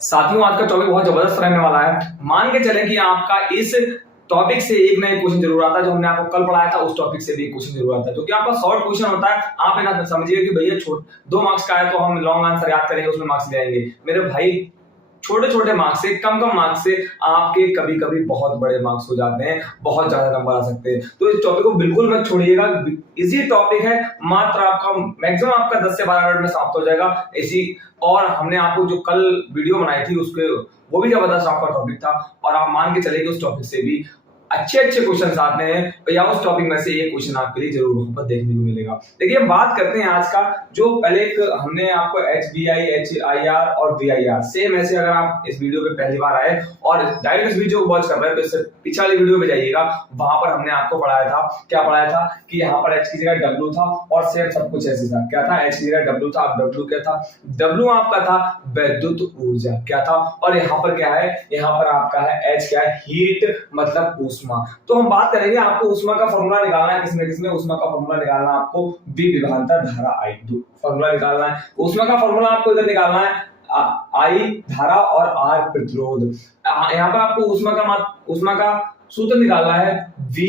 साथियों, आज का टॉपिक बहुत जबरदस्त रहने वाला है। मान के चलें कि आपका इस टॉपिक से एक नया क्वेश्चन जरूर आता है। जो हमने आपको कल पढ़ाया था उस टॉपिक से भी एक क्वेश्चन जरूर आता है, जो कि आपका शॉर्ट क्वेश्चन होता है। आप ना समझिए कि भैया छोट 2 मार्क्स का है तो हम लॉन्ग आंसर याद करेंगे, उसमें मार्क्स ले आएंगे। मेरे भाई, छोटे छोटे मार्क्स से, कम कम मार्क्स से आपके कभी कभी बहुत बड़े मार्क्स हो जाते हैं, बहुत ज्यादा नंबर आ सकते हैं। तो इस टॉपिक को बिल्कुल मत छोड़िएगा। इजी टॉपिक है, मात्र आपका मैक्सिमम आपका 10 से 12 मिनट में समाप्त हो जाएगा इसी। और हमने आपको जो कल वीडियो बनाई थी उसके वो भी जबरदस्त आपका टॉपिक था, और आप मान के चलेंगे उस टॉपिक से भी अच्छे अच्छे क्वेश्चन आते हैं या उस टॉपिक में से एक क्वेश्चन आपके लिए जरूर वहां पर देखने को मिलेगा। देखिए, हम बात करते हैं आज का। जो पहले एक हमने आपको HBI, HIR और VIR सेम ऐसे, अगर आप इस वीडियो पे पहली बार आए और डायरेक्ट इस वीडियो को वॉच कर रहे हैं तो इससे पिछले वीडियो पे जाइएगा। वहां पर हमने आपको पढ़ाया था, क्या पढ़ाया था कि यहाँ पर H की जगह W था और सेम सब कुछ ऐसे था। क्या था? H की जगह W था। अब W क्या था? W आपका था वैद्युत ऊर्जा। क्या था? और यहाँ पर क्या है? यहाँ पर आपका है H क्या है? हीट, मतलब ऊष्मा। तो हम बात करेंगे, आपको ऊष्मा का फॉर्मूला निकालना है। किसमें ऊष्मा का फॉर्मूला निकालना है आपको? V विभवांतर धारा I फॉर्मूला निकालना है। ऊष्मा का फॉर्मूला आपको इधर निकालना है, I धारा और R प्रतिरोध। यहाँ पर आपको ऊष्मा का सूत्र निकालना है V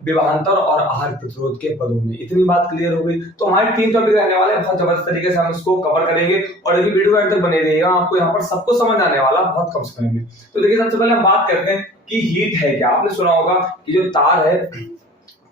विभवांतर और R प्रतिरोध के पदों में। इतनी बात क्लियर हो गई। तो हमारे 3 टॉपिक रहने वाले हैं, बहुत जबरदस्त तरीके से हम इसको कवर करेंगे और ये वीडियो अंत तक बने रहिएगा। आपको यहाँ पर सब कुछ समझ आने वाला बहुत कम समय में। तो देखिए, सबसे पहले हम बात करते हैं कि हीट है क्या। आपने सुना होगा कि जो तार है,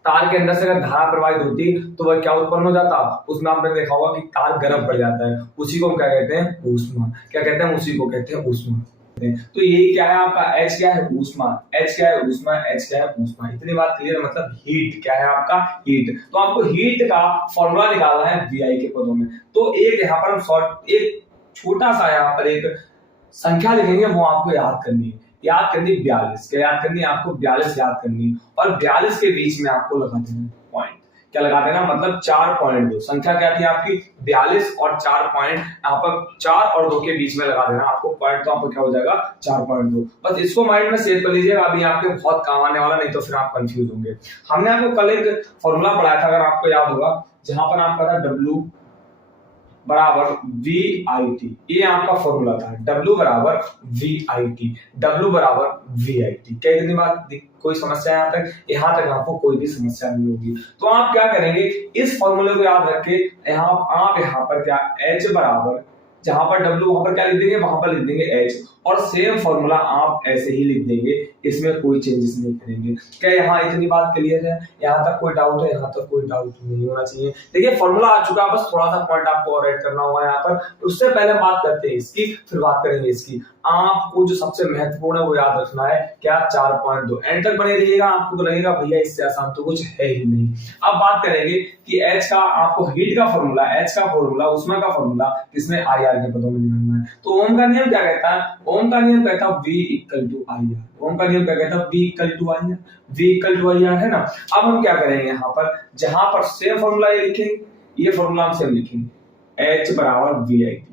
तार के अंदर से अगर धारा प्रवाहित होती तो वह क्या उत्पन्न हो जाता? उसमें आपने देखा होगा कि तार गर्म पड़ जाता है। उसी को हम क्या कहते हैं? ऊष्मा। क्या कहते हैं? उसी को कहते हैं ऊष्मा। तो ये क्या है आपका? H क्या है? ऊष्मा। H क्या है? ऊष्मा। H क्या है? ऊष्मा। इतनी बात क्लियर, मतलब हीट क्या है आपका? हीट। तो आपको हीट का फॉर्मूला निकालना है VI के पदों में। तो एक यहाँ पर हम एक छोटा सा यहाँ पर एक संख्या लिखेंगे, वो आपको याद करनी है। याद करनी 42। क्या याद करनी है आपको? 42 याद करनी है। और 42 के बीच में आपको लगा देना पॉइंट। क्या लगा देना? मतलब 4.2। संख्या क्या थी आपकी? 42 और 4 पॉइंट, यहाँ पर 4 और 2 के बीच में लगा देना आपको पॉइंट। तो आपको क्या हो जाएगा? 4.2। बस इसको माइंड में सेव कर लीजिएगा, अभी आपके बहुत काम आने वाला, नहीं तो फिर आप कंफ्यूज होंगे। हमने आपको कल एक फॉर्मूला पढ़ाया था, अगर आपको याद होगा, जहां पर आपका था W बराबर VIT। ये आपका फॉर्मूला था, W बराबर VIT। W बराबर VIT। क्या इतनी बात? कोई समस्या यहाँ तक? यहाँ तक आपको कोई भी समस्या नहीं होगी। तो आप क्या करेंगे, इस फॉर्मूले को याद रख के आप यहाँ पर क्या H बराबर, जहां पर W वहां पर क्या लिख देंगे? वहां पर लिख देंगे H। और सेम फॉर्मूला आप ऐसे ही लिख देंगे, इसमें कोई चेंजेस नहीं करेंगे। क्या यहाँ इतनी बात क्लियर है? यहाँ तक कोई डाउट है? यहाँ तक कोई डाउट नहीं होना चाहिए। देखिए, फॉर्मूला आ चुका, बस थोड़ा सा पॉइंट आपको और ऐड करना होगा यहाँ पर। उससे पहले बात करते हैं इसकी, फिर बात करेंगे इसकी। आपको जो सबसे महत्वपूर्ण है वो याद रखना है, क्या? 4.2। एंड तक बने रहिएगा, आपको तो लगेगा भैया इससे आसान तो कुछ है ही नहीं। अब बात करेंगे कि H का, आपको हीट का फॉर्मूला, H का फॉर्मूला, ऊष्मा का फॉर्मूला किसमें? IR के पदों में निकालना है। तो ओम का नियम क्या कहता है? ओम का नियम कहता है V equal to IR। Ohm का नियम क्या कहता है? V equal to IR। V equal to IR है ना। अब हम क्या करेंगे, यहाँ पर जहां पर सेम फॉर्मूला ये लिखेंगे, ये फॉर्मूला हम सेम लिखेंगे, H बराबर VIT।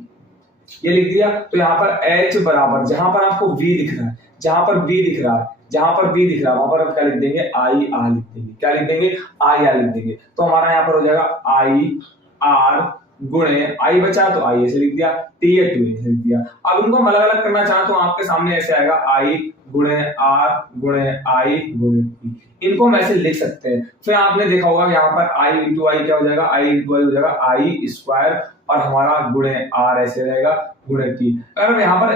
ये लिख दिया। तो यहाँ पर H बराबर, जहां पर आपको V दिख रहा है, जहां पर V दिख रहा है, जहां पर V दिख रहा है, वहां पर हम क्या लिख देंगे? IR लिख देंगे। क्या लिख देंगे? IR लिख देंगे। तो हमारा यहाँ पर हो जाएगा IR गुणे I बचा तो I ऐसे लिख दिया, T है 2 ऐसे लिख दिया। अब उनको हम अलग अलग करना चाहें तो आपके सामने ऐसे आएगा I गुणे R गुणे I गुणे T। इनको हम ऐसे लिख सकते हैं। फिर आपने देखा होगा यहाँ पर I इंटू I क्या हो जाएगा? I इंटू I हो जाएगा I स्क्वायर, और हमारा गुणे R ऐसे रहेगा गुणे T। अगर हम यहाँ पर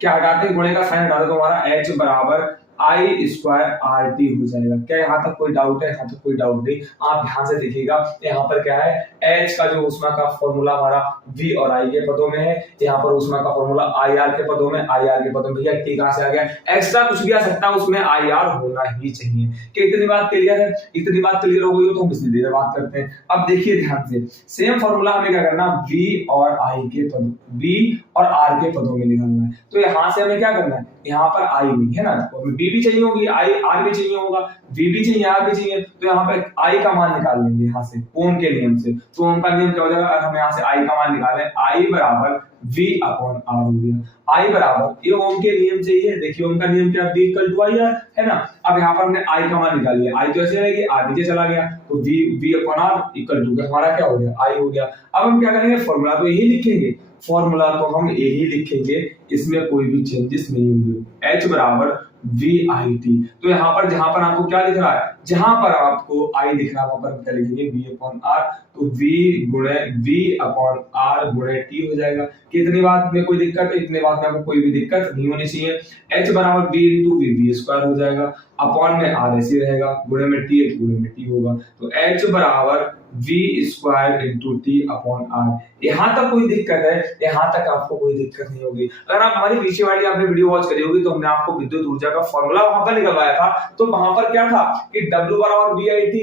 क्या हटाते हैं, गुणे का साइन हटाते तो हमारा H बराबर I स्क्वायर RT हो जाएगा। क्या यहाँ तक कोई डाउट है? यहाँ तक कोई डाउट नहीं। आप ध्यान से देखिएगा, यहाँ पर क्या है? H का जो ऊष्मा का फॉर्मूला हमारा V और I के पदों में है, यहाँ पर ऊष्मा का फॉर्मूला IR के पदों में, IR के पदों में। भैया T कहाँ से आ गया? एक्स्ट्रा कुछ भी आ सकता है, उसमें IR होना ही चाहिए। क्या इतनी बात क्लियर है? इतनी बात क्लियर हो गई हो तो हम इसमें धीरे बात करते हैं। अब देखिए ध्यान से, सेम फॉर्मूला हमें क्या करना? V और I के पदों, V और R के पदों में निकालना है। तो यहाँ से हमें क्या करना है? यहाँ पर I नहीं है ना, तो हमें V भी चाहिए होगी, R भी चाहिए होगा, V भी चाहिए, R भी चाहिए। तो यहाँ पे I का मान निकाल लेंगे यहाँ से ओम के नियम से। तो ओम का नियम क्या हो जाएगा? अगर हम यहाँ से I का मान निकालें, I बराबर V अपॉन R हो गया। I बराबर, ये ओम के नियम से ही है। देखिए ओम का नियम क्या? V इक्वल टू IR है ना। अब यहाँ पर हमने I का मान निकाल लिया, I तो ऐसे रहेगी, R नीचे चला गया, तो V upon R equal to हमारा क्या हो गया? I हो गया। अब हम क्या करेंगे? फॉर्मूला तो यही लिखेंगे, फॉर्मूला तो हम यही लिखेंगे, इसमें कोई भी चेंजेस नहीं होंगे। H बराबर VIT। तो यहाँ पर जहां पर आपको क्या लिख रहा है, जहां पर आपको I दिख रहा है वहां पर क्या लिखेंगे V/R। तो V गुणे V/R गुणे T हो जाएगा। कितनी बात में कोई दिक्कत है, इतने बात में आपको कोई भी दिक्कत नहीं होनी चाहिए। H बराबर V इंटू V स्क्वायर हो जाएगा, अपॉन में R ऐसे रहेगा, गुणे में T गुणे में T होगा। तो H बराबर V square into T upon R। यहाँ तक कोई दिक्कत है, यहाँ तक आपको कोई दिक्कत नहीं होगी। अगर आप हमारी पीछे वाली आपने वीडियो वॉच करी होगी तो हमने आपको विद्युत ऊर्जा का फॉर्मूला वहां पर निकलवाया था। तो वहां पर क्या था कि W बराबर VIT,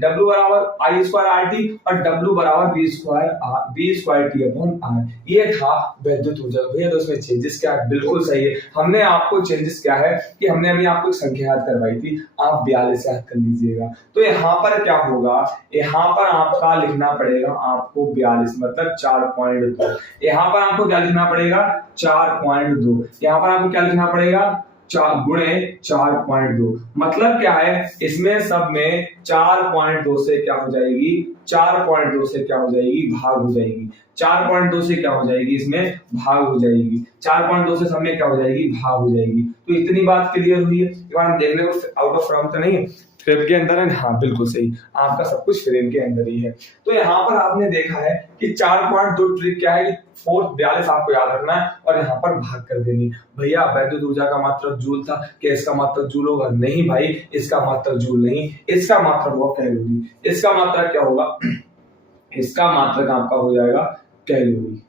W बराबर I स्क्वायर RT और W बराबर V square T upon R। ये था विद्युत ऊर्जा। भैया तो उसमें चेंजेस क्या है, बिल्कुल सही है। हमने आपको चेंजेस क्या है कि हमने अभी आपको एक संख्या याद करवाई थी, आप 42 याद कर लीजिएगा। तो यहाँ पर क्या होगा, यहाँ पर आपका लिखना पड़ेगा आपको 42 मतलब 4.2। यहाँ पर आपको क्या लिखना पड़ेगा 4.2। यहाँ पर आपको क्या लिखना पड़ेगा 4 गुणे 4.2। मतलब क्या है, इसमें सब में 4.2 से क्या हो जाएगी, 4.2 से क्या हो जाएगी, भाग हो जाएगी। 4.2 से क्या हो जाएगी, इसमें भाग हो जाएगी। 4.2 से सब में क्या हो जाएगी, भाग हो जाएगी। तो इतनी बात क्लियर हुई है। एक बार हम देख ले आउट ऑफ फ्रेम तो नहीं है, फ्रेम के अंदर है। हाँ बिल्कुल सही, आपका सब कुछ फ्रेम के अंदर ही है। तो यहाँ पर आपने देखा है कि 4.2 ट्रिक क्या है कि 42 आपको याद रखना है और यहाँ पर भाग कर देनी। भैया विद्युत ऊर्जा का मात्रक जूल था, क्या इसका मात्रक जूल होगा? नहीं भाई, इसका मात्रक जूल नहीं, इसका मात्रक होगा कैलोरी। इसका मात्रक क्या होगा, इसका मात्रक आपका हो जाएगा कैलोरी।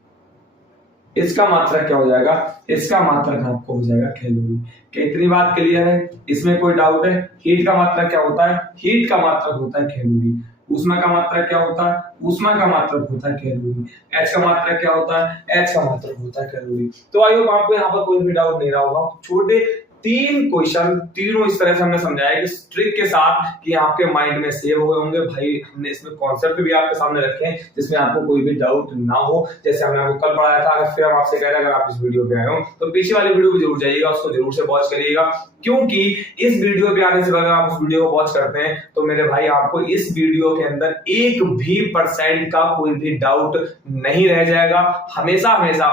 इसका मात्रक क्या हो जाएगा, इसका मात्रक आपको हो जाएगा कैलोरी। कितनी बात क्लियर है, इसमें कोई डाउट है? हीट का मात्रक क्या होता है, हीट का मात्रक होता है कैलोरी। ऊष्मा का मात्रक क्या होता है, ऊष्मा का मात्रक होता है कैलोरी। एच का मात्रक क्या होता है, एच का मात्रक होता है कैलोरी। तो आई होप आपको यहाँ पर कोई भी डाउट नहीं रहा होगा। छोटे 3 क्वेश्चन, तीनों इस तरह से हमने समझाया कि ट्रिक के साथ कि आपके माइंड में सेव हुए होंगे। भाई हमने इसमें कॉन्सेप्ट भी आपके सामने रखे हैं जिसमें आपको कोई भी डाउट ना हो। जैसे हमने आपको कल पढ़ाया था, अगर फिर हम आपसे कह रहे हैं अगर आप इस वीडियो पे आए हो तो पीछे वाली वीडियो पे जरूर जाइएगा, उसको जरूर से वॉच करिएगा। क्योंकि इस वीडियो पे आने से पहले आप उस वीडियो को वॉच करते हैं तो मेरे भाई आपको इस वीडियो के अंदर 1% का कोई भी डाउट नहीं रह जाएगा। हमेशा हमेशा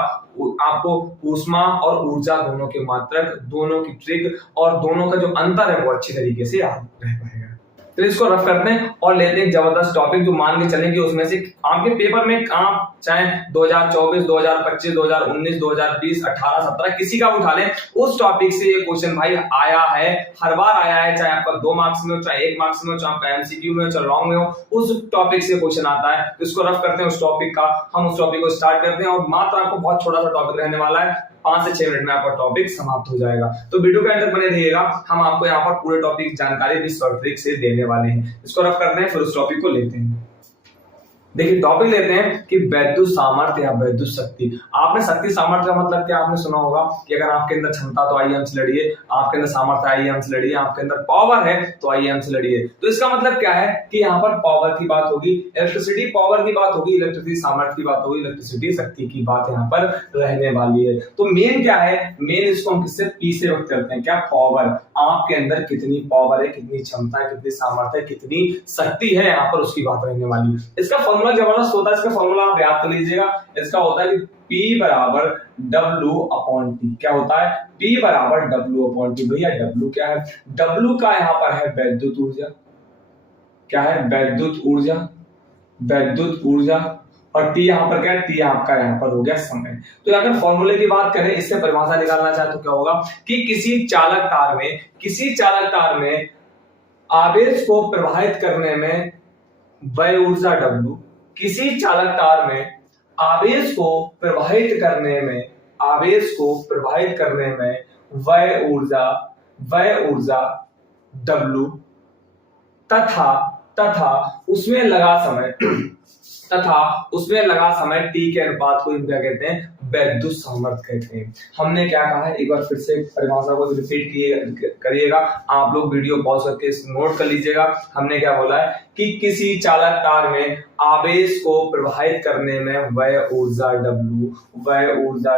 आपको ऊष्मा और ऊर्जा दोनों के मात्रक, दोनों की ट्रिक और दोनों का जो अंतर है वो अच्छी तरीके से याद रह पाएगा। तो इसको रफ करते हैं और लेते हैं एक जबरदस्त टॉपिक जो मान के चलेंगे उसमें से आपके पेपर में आप चाहे 2024, 2025, 2019, 2020, 18, 17 किसी का उठा लें, उस टॉपिक से ये क्वेश्चन भाई आया है, हर बार आया है। चाहे आपका 2 मार्क्स में हो, चाहे 1 मार्क्स में हो, चाहे आपका एमसीक्यू में हो, चाहे लॉन्ग में हो, उस टॉपिक से क्वेश्चन आता है। तो इसको रफ करते हैं उस टॉपिक का, हम उस टॉपिक को स्टार्ट करते हैं और मात्र आपको बहुत छोटा सा टॉपिक रहने वाला है, 5 से 6 मिनट में आपका टॉपिक समाप्त हो जाएगा। तो वीडियो के अंदर बने रहिएगा, हम आपको यहाँ पर पूरे टॉपिक जानकारी भी शॉर्ट ट्रिक से देने वाले हैं। इसको रफ करते हैं फिर उस टॉपिक को लेते हैं। देखिए टॉपिक लेते हैं कि विद्युत सामर्थ्य या विद्युत शक्ति। आपने शक्ति सामर्थ्य का मतलब क्या आपने सुना होगा कि अगर आपके अंदर क्षमता तो आइए हमसे लड़िए, आपके अंदर सामर्थ्य आइए हमसे लड़िए, आपके अंदर पावर है तो आइए हमसे लड़िए। तो इसका मतलब क्या है कि यहाँ पर पावर की बात होगी, इलेक्ट्रिसिटी पावर की बात होगी, इलेक्ट्रिसिटी सामर्थ्य की बात होगी, इलेक्ट्रिसिटी शक्ति की बात यहाँ पर रहने वाली है। तो मेन क्या है, मेन इसको हम किससे पी से व्यक्त करते हैं, क्या पावर। आपके अंदर कितनी पावर है, कितनी क्षमता है, कितनी सामर्थ्य है, कितनी शक्ति है, यहाँ पर उसकी बात रहने वाली है। इसका फॉर्मूला जबरदस्त होता है, इसका फॉर्मूला आप याद कर लीजिएगा। इसका होता है कि P बराबर W अपॉन T। क्या होता है, P बराबर W अपॉन T। भैया W क्या है, W का यहाँ पर है वैद्युत ऊर्जा। क्या है, वैद्युत ऊर्जा, वैद्युत ऊर्जा। और T यहाँ पर क्या है, T आपका यहाँ पर हो गया समय। तो अगर फॉर्मूले की बात करें, इससे परिभाषा निकालना चाहे तो क्या होगा कि किसी चालक तार में आवेश को प्रवाहित करने में वह ऊर्जा W, किसी चालक तार में आवेश को प्रवाहित करने में वह ऊर्जा W तथा उसमें लगा समय T के अनुपात को क्या कहते हैं, विद्युत सामर्थ्य कहते हैं। हमने क्या कहा है, एक बार फिर से परिभाषा को रिपीट करिएगा, आप लोग वीडियो पॉज करके नोट कर लीजिएगा। हमने क्या बोला है कि किसी चालक तार में आवेश को प्रवाहित करने में वह ऊर्जा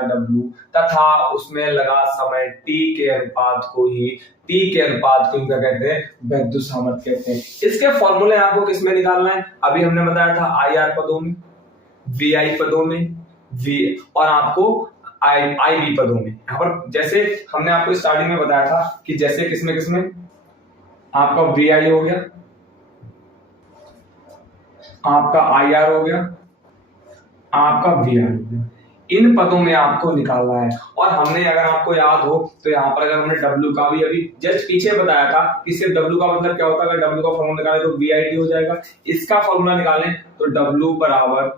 W तथा उसमें लगा समय T के अनुपात को क्या कहते हैं, विद्युत सामर्थ्य कहते हैं। इसके फॉर्मूले आपको किसमें निकालना है, अभी हमने बताया था IR पदों में, VI पदों में, वी और आपको आई बी पदों में। यहाँ पर जैसे हमने आपको स्टार्टिंग में बताया था कि जैसे किसमें किसमें आपका वी आई हो गया, आपका आई आर हो गया, आपका वी आर हो गया, इन पदों में आपको निकालना है। और हमने अगर आपको याद हो तो यहाँ पर अगर हमने डब्ल्यू का भी अभी जस्ट पीछे बताया था कि सिर्फ डब्ल्यू का मतलब क्या होता है, अगर डब्ल्यू का फॉर्मूला निकाले तो वी आई टी हो जाएगा। इसका फॉर्मूला निकालें तो डब्ल्यू बराबर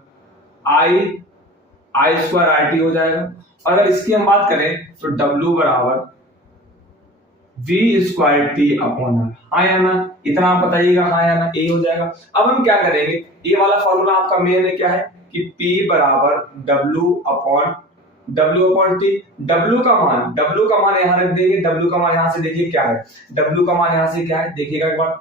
आई स्क्वायर आर टी हो जाएगा। अगर इसकी हम बात करें तो डब्ल्यू बराबर V square T upon R. हाँ या ना, इतना आप बताइएगा हाँ या ना, ए हो जाएगा। अब हम क्या करेंगे, ये वाला फॉर्मूला आपका मेन है क्या है कि P बराबर W अपॉन टी। W का मान यहाँ रख देंगे। W का मान यहाँ से देखिए क्या है, W का मान यहाँ से क्या है देखिएगा एक बार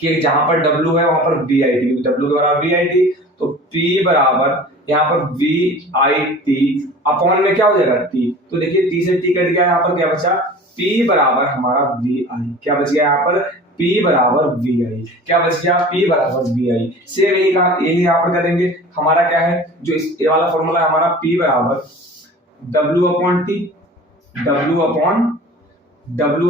कि जहां पर W है वहां पर वी आई टी, W के बराबर वी आई टी, तो P बराबर यहाँ पर वी आई टी अपॉन में क्या हो जाएगा टी। तो देखिए टी से टी कट गया, यहाँ पर क्या बचा P बराबर हमारा वी आई, क्या बच गया यहाँ पर P बराबर वी आई, क्या बच गया P बराबर वी आई। सेम यही यहाँ पर करेंगे। हमारा क्या है जो ये वाला फॉर्मूला है हमारा P बराबर W upon T, W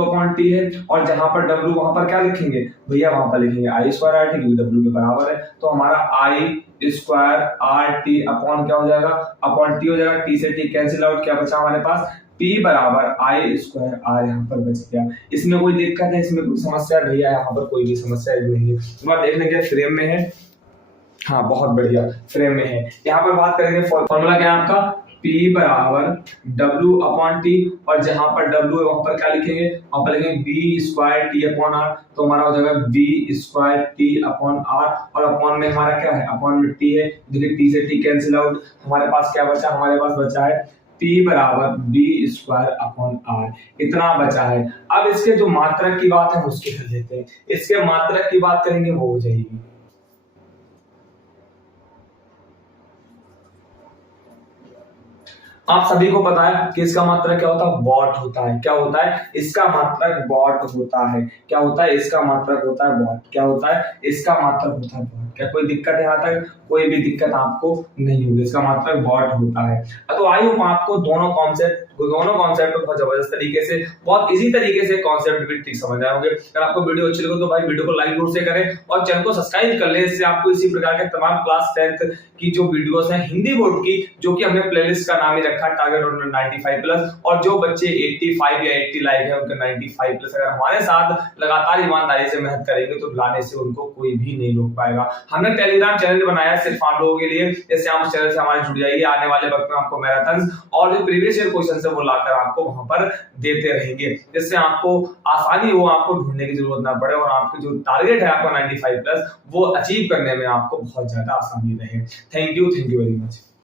upon T है, और जहां पर W वहां पर क्या लिखेंगे भैया, वहां पर लिखेंगे आई स्क्वायर आर टी क्योंकि W के बराबर है। तो हमारा आई स्क्वायर आर टी अपॉन क्या हो जाएगा, अपॉन टी हो जाएगा, टी से टी कैंसिल आउट, क्या बचा हमारे पास P बराबर आई स्क्वायर आर यहाँ पर बच गया। इसमें कोई दिक्कत है, इसमें कोई समस्या भैया, यहाँ पर कोई भी समस्या नहीं है। तो देख लेंगे फ्रेम में है, हाँ बहुत बढ़िया फ्रेम में है। यहाँ पर बात करेंगे फॉर्मूला क्या है आपका P बराबर W अपॉन टी, और जहां पर W है वहां पर क्या लिखेंगे, वहां पर लिखेंगे B square T upon R. तो हमारा हो जाएगा B square T upon R, और अपॉन में हमारा क्या है, अपॉन में टी है, देखिए टी से टी कैंसिल आउट, हमारे पास क्या बचा, हमारे पास बचा है P बराबर बी स्क्वायर अपॉन आर, इतना बचा है। अब इसके जो मात्रक की बात है उसकी कर लेते हैं। इसके मात्रक की बात करेंगे वो हो जाएगी, आप सभी को पता है कि इसका मात्रक क्या होता है, वॉट होता है। क्या होता है, इसका मात्रक वॉट होता है। क्या होता है, इसका मात्रक होता है वॉट। क्या होता है, इसका मात्रक होता है वॉट। क्या कोई दिक्कत है, यहाँ तक कोई भी दिक्कत आपको नहीं होगी, इसका मात्रक वॉट होता है। तो आई होप आपको दोनों कॉन्सेप्ट बहुत जबरदस्त तरीके से, बहुत इजी तरीके से कॉन्सेप्ट भी ठीक समझ आए होंगे। अगर आपको वीडियो अच्छी लगे तो भाई वीडियो को लाइक जरूर से करें और चैनल को सब्सक्राइब कर लें। इससे आपको इसी प्रकार के तमाम क्लास 10th की जो वीडियोस हैं हिंदी बोर्ड की, जो कि हमने प्लेलिस्ट का नाम ही रखा टारगेट 95 प्लस, और जो बच्चे 85 या 80 लाइक है उनका 95 प्लस, अगर हमारे साथ लगातार ईमानदारी से मेहनत करेंगे तो लाने से उनको कोई भी नहीं रोक पाएगा। हमने टेलीग्राम चैनल बनाया है सिर्फ आप लोगों के लिए, जैसे आप उस चैनल से हमारे जुड़ जाइए। आने वाले वक्त में आपको मैराथन और जो प्रीवियस ईयर क्वेश्चन है वो लाकर आपको वहां पर देते रहेंगे, जिससे आपको आसानी हो, आपको ढूंढने की जरूरत ना पड़े, और आपके जो टारगेट है आपका 95 प्लस वो अचीव करने में आपको बहुत ज्यादा आसानी रहे। Thank you very much.